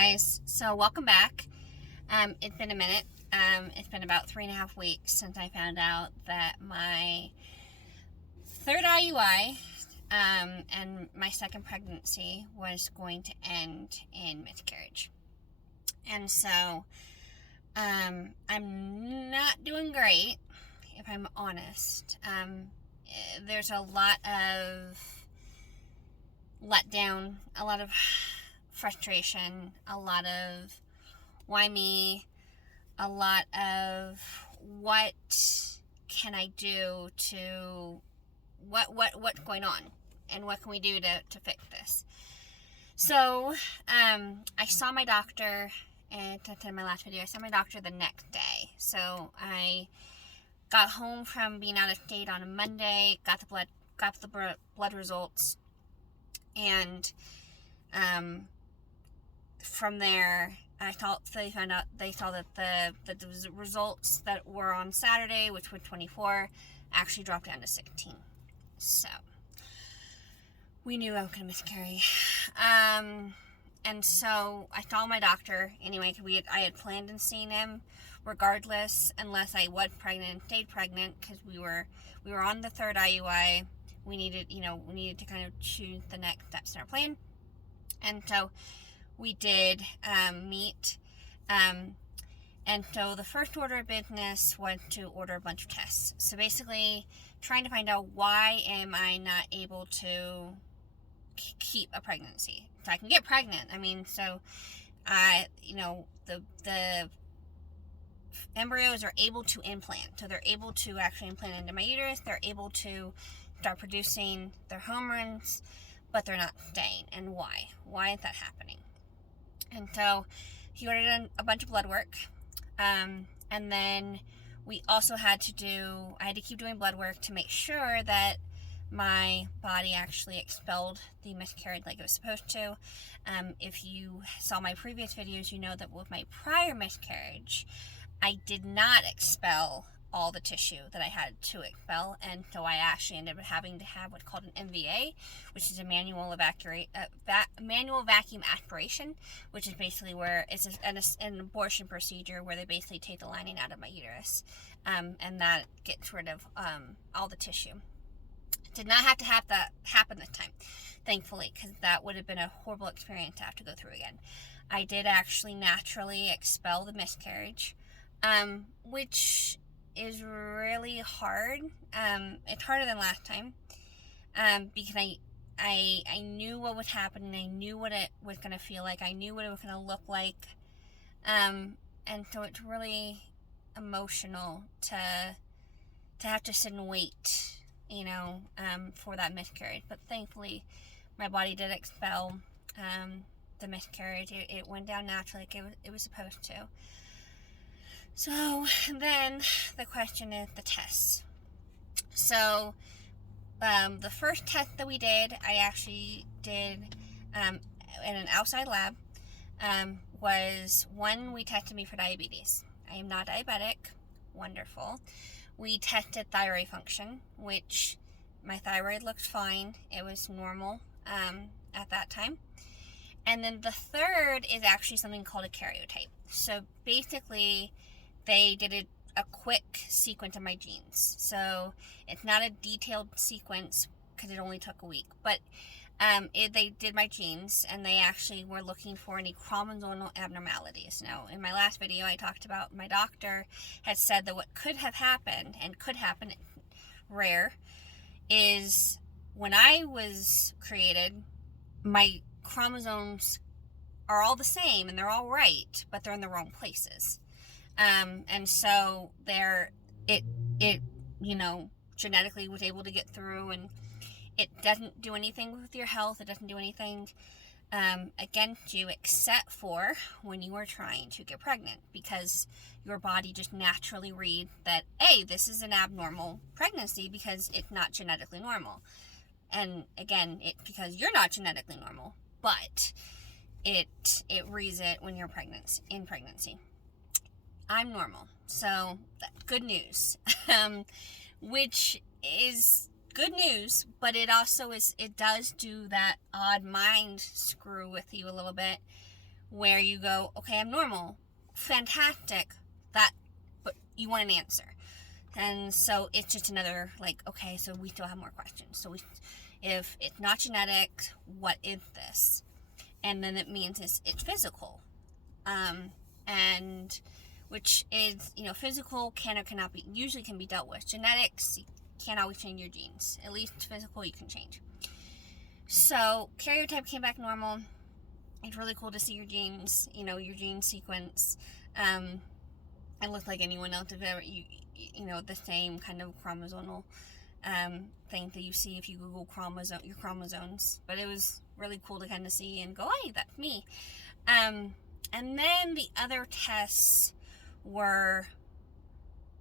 guys, so welcome back. It's been a minute. It's been about 3.5 weeks since I found out that my third IUI and my second pregnancy was going to end in miscarriage. And so I'm not doing great, if I'm honest. There's a lot of letdown, a lot of frustration, a lot of why me, a lot of what can I do to what's going on and what can we do to fix this. So I saw my doctor, and in my last video I saw my doctor the next day. So I got home from being out of state on a Monday, got the blood results, and from there, they saw that the results that were on Saturday, which were 24, actually dropped down to 16. So we knew I was going to miscarry. And so I saw my doctor anyway. I had planned on seeing him regardless, unless I was pregnant and stayed pregnant, because we were on the third IUI. We needed to kind of choose the next steps in our plan. And so we did meet. And so the first order of business was to order a bunch of tests. So basically trying to find out why am I not able to keep a pregnancy. So I can get pregnant. The embryos are able to implant. So they're able to actually implant into my uterus. They're able to start producing their hormones, but they're not staying. And why? Why is that happening? And so he ordered a bunch of blood work. And then we also I had to keep doing blood work to make sure that my body actually expelled the miscarriage like it was supposed to. If you saw my previous videos, you know that with my prior miscarriage, I did not expel all the tissue that I had to expel, and so I actually ended up having to have what's called an MVA, which is a manual vacuum aspiration, which is basically where it's an abortion procedure where they basically take the lining out of my uterus, and that gets rid of all the tissue. Did not have to have that happen this time, thankfully, because that would have been a horrible experience to have to go through again. I did actually naturally expel the miscarriage, which is really hard. It's harder than last time, because I knew what was happening. I knew what it was going to feel like. I knew what it was going to look like. And so it's really emotional to have to sit and wait, for that miscarriage. But thankfully, my body did expel the miscarriage. It went down naturally like it was supposed to. So then the question is the tests. So the first test that we did, I actually did in an outside lab, was one, we tested me for diabetes. I am not diabetic. Wonderful. We tested thyroid function, which my thyroid looked fine. It was normal at that time. And then the third is actually something called a karyotype. So basically, they did a quick sequence of my genes. So it's not a detailed sequence because it only took a week. But they did my genes, and they actually were looking for any chromosomal abnormalities. Now, in my last video, I talked about my doctor had said that what could have happened, and could happen, rare, is when I was created, my chromosomes are all the same and they're all right, but they're in the wrong places. And so genetically was able to get through, and it doesn't do anything with your health. It doesn't do anything against you, except for when you are trying to get pregnant, because your body just naturally reads that, hey, this is an abnormal pregnancy because it's not genetically normal. And again, it's because you're not genetically normal, but it reads it when you're in pregnancy. I'm normal, so good news, which is good news, but it also does do that odd mind screw with you a little bit, where you go, okay, I'm normal, fantastic, that, but you want an answer. And so it's just another, like, okay, so we still have more questions. So if it's not genetic, what is this? And then it means it's physical. And which is, physical can or cannot be, usually can be dealt with. Genetics, you can't always change your genes. At least physical, you can change. So karyotype came back normal. It's really cool to see your genes, your gene sequence. It looked like anyone else if ever, the same kind of chromosomal thing that you see if you Google your chromosomes. But it was really cool to kind of see and go, hey, that's me. And then the other tests were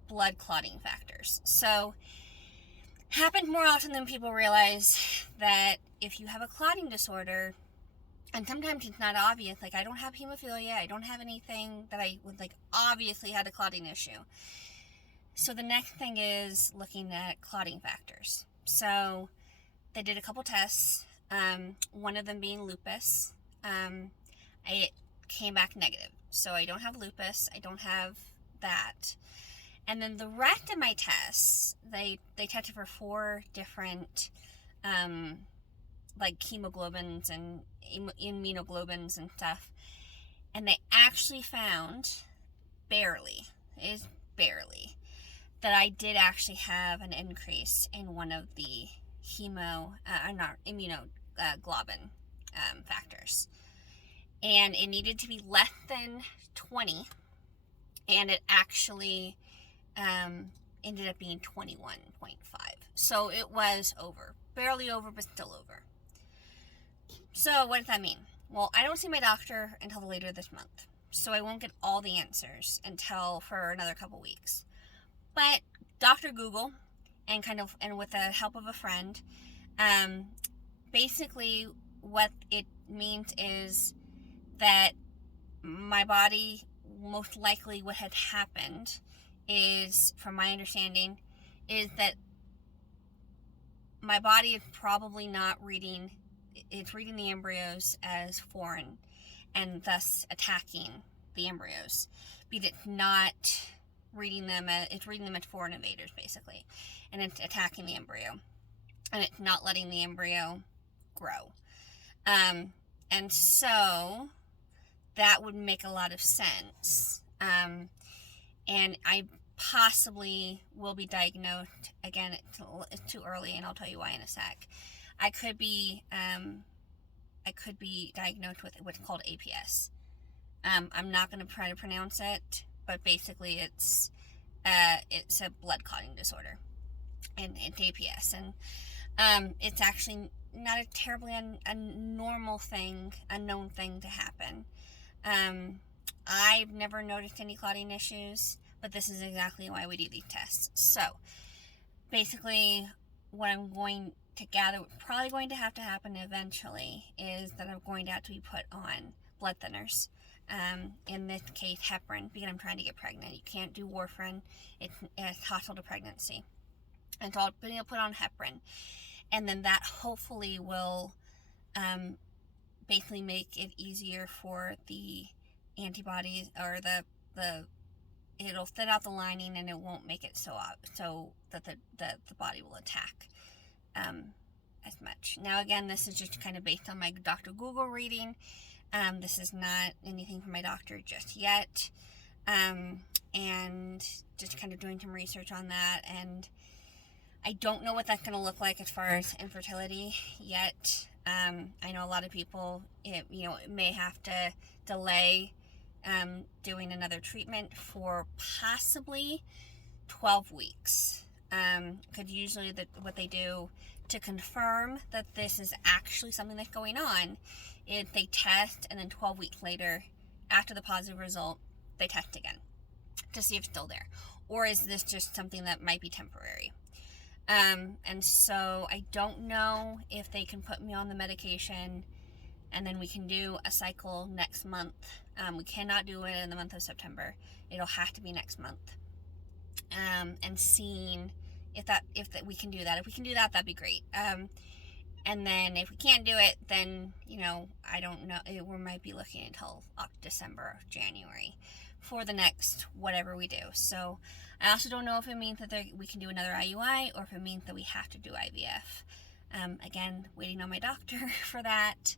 blood clotting factors. So happens more often than people realize that if you have a clotting disorder, and sometimes it's not obvious, like I don't have hemophilia, I don't have anything that I would obviously had a clotting issue. So the next thing is looking at clotting factors. So they did a couple tests, one of them being lupus. It came back negative. So I don't have lupus, I don't have that. And then the rest of my tests, they tested for 4 different hemoglobins and immunoglobins and stuff. And they actually found barely, that I did actually have an increase in one of the immunoglobin factors. And it needed to be less than 20, and it actually ended up being 21.5. So it was over. Barely over, but still over. So what does that mean? Well, I don't see my doctor until later this month. So I won't get all the answers for another couple weeks. But Dr. Google, and with the help of a friend, basically what it means is that my body, most likely what had happened is, from my understanding, is that my body is probably not reading, it's reading the embryos as foreign and thus attacking the embryos. But it's not reading them as, it's reading them as foreign invaders basically, and it's attacking the embryo, and it's not letting the embryo grow. And so that would make a lot of sense. And I possibly will be diagnosed, again, it's too early, and I'll tell you why in a sec. I could be diagnosed with what's called APS. I'm not going to try to pronounce it, but basically it's a blood clotting disorder, and it's APS, and it's actually not a terribly unknown thing to happen. I've never noticed any clotting issues, but this is exactly why we do these tests. So basically what I'm going to gather, probably going to have to happen eventually, is that I'm going to have to be put on blood thinners. In this case, heparin, because I'm trying to get pregnant. You can't do warfarin. It's hostile to pregnancy. And so I'll be put on heparin. And then that hopefully will basically make it easier for the antibodies, or it'll thin out the lining, and it won't make it so that the body will attack as much. Now again, this is just kind of based on my Dr. Google reading. This is not anything from my doctor just yet, and just kind of doing some research on that. And I don't know what that's going to look like as far as infertility yet. I know a lot of people, it may have to delay doing another treatment for possibly 12 weeks. Because usually what they do to confirm that this is actually something that's going on is they test, and then 12 weeks later, after the positive result, they test again to see if it's still there. Or is this just something that might be temporary? And so I don't know if they can put me on the medication and then we can do a cycle next month. We cannot do it in the month of September. It'll have to be next month. And seeing if we can do that. If we can do that, that'd be great. And then if we can't do it, then, I don't know, we might be looking until December, January for the next whatever we do. So I also don't know if it means that we can do another IUI or if it means that we have to do IVF. Again, waiting on my doctor for that.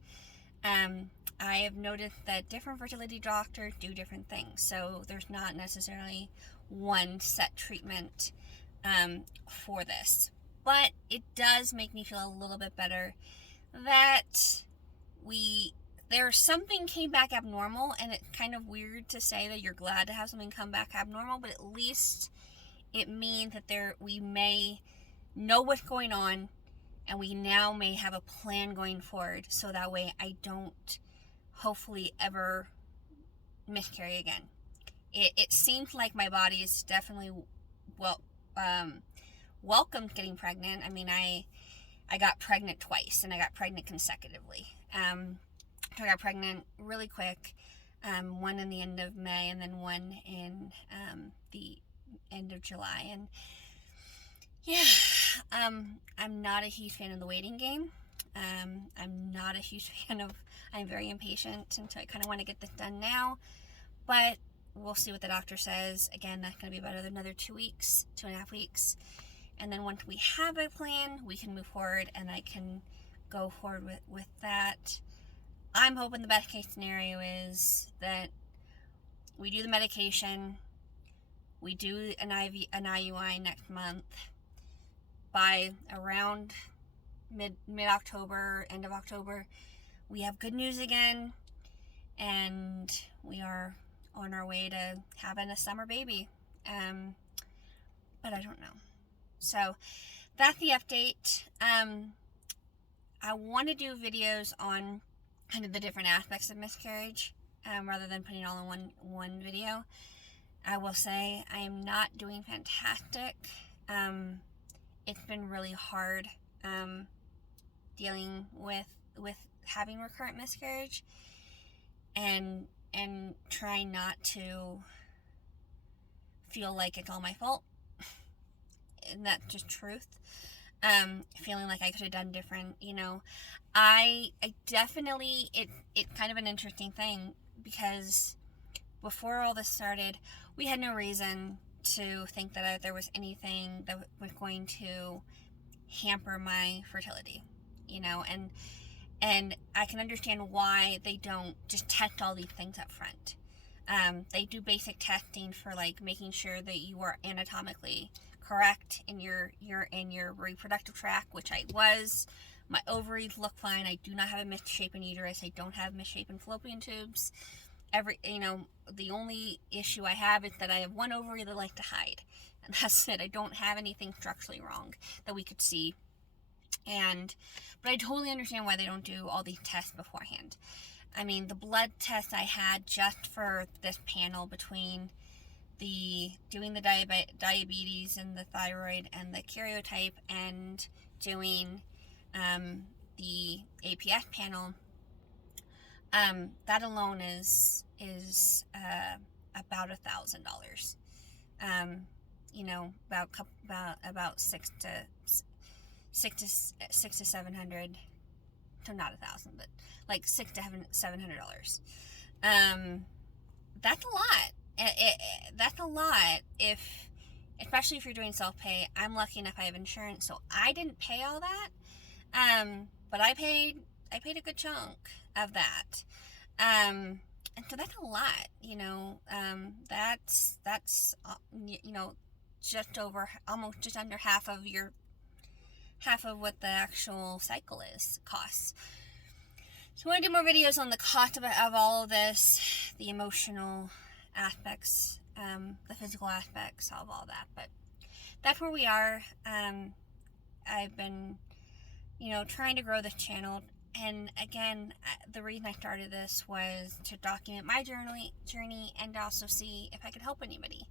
I have noticed that different fertility doctors do different things. So there's not necessarily one set treatment for this. But it does make me feel a little bit better that something came back abnormal, and it's kind of weird to say that you're glad to have something come back abnormal, but at least it means that we may know what's going on, and we now may have a plan going forward, so that way I don't hopefully ever miscarry again. It seems like my body is definitely welcomed getting pregnant. I mean, I got pregnant twice, and I got pregnant consecutively. So I got pregnant really quick, one in the end of May, and then one in the end of July. And yeah, I'm not a huge fan of the waiting game. I'm not a huge fan of, I'm very impatient, and so I kind of want to get this done now, but we'll see what the doctor says. Again, that's going to be about another 2 weeks, 2.5 weeks. And then once we have a plan, we can move forward, and I can go forward with that. I'm hoping the best case scenario is that we do the medication, we do an IUI next month. By around mid-October, end of October, we have good news again, and we are on our way to having a summer baby. But I don't know. So that's the update. I want to do videos on kind of the different aspects of miscarriage, rather than putting it all in one video. I will say I am not doing fantastic. It's been really hard dealing with having recurrent miscarriage, and trying not to feel like it's all my fault. And that's just truth. Feeling like I could have done different, I definitely, it's kind of an interesting thing, because before all this started, we had no reason to think that there was anything that was going to hamper my fertility, and I can understand why they don't just test all these things up front. They do basic testing for making sure that you are anatomically correct in your reproductive tract, which I was. My ovaries look fine. I do not have a misshapen uterus. I don't have misshapen fallopian tubes. The only issue I have is that I have one ovary that I like to hide, and that's it. I don't have anything structurally wrong that we could see, but I totally understand why they don't do all these tests beforehand. I mean, the blood test I had just for this panel, between doing the diabetes and the thyroid and the karyotype, and doing the APS panel, that alone is about $1,000. About six to 700. So not $1,000, but like $600 to $700. That's a lot. That's a lot, especially if you're doing self-pay. I'm lucky enough I have insurance, so I didn't pay all that. But I paid a good chunk of that. And so that's a lot, that's just under half of what the actual cycle costs. So I want to do more videos on the cost of all of this, the emotional aspects, the physical aspects of all that. But that's where we are. I've been, trying to grow this channel. And again, the reason I started this was to document my journey and also see if I could help anybody.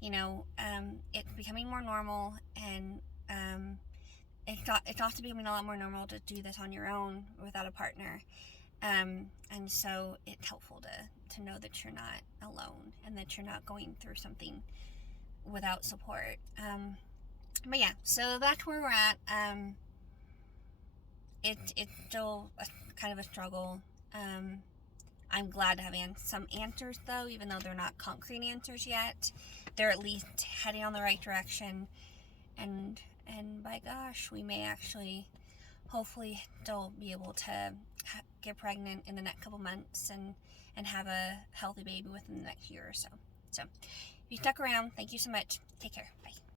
It's becoming more normal, and it's also becoming a lot more normal to do this on your own without a partner. And so it's helpful to know that you're not alone, and that you're not going through something without support. But yeah, so that's where we're at. it's still kind of a struggle. I'm glad to have some answers, though, even though they're not concrete answers yet. They're at least heading on the right direction, and by gosh, we may actually, hopefully, still be able to get pregnant in the next couple months and have a healthy baby within the next year or so. So, if you stuck around, thank you so much. Take care. Bye.